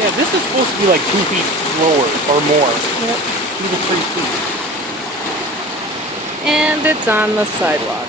Yeah, this is supposed to be like 2 feet lower or more. Yep. Even 3 feet. And it's on the sidewalk.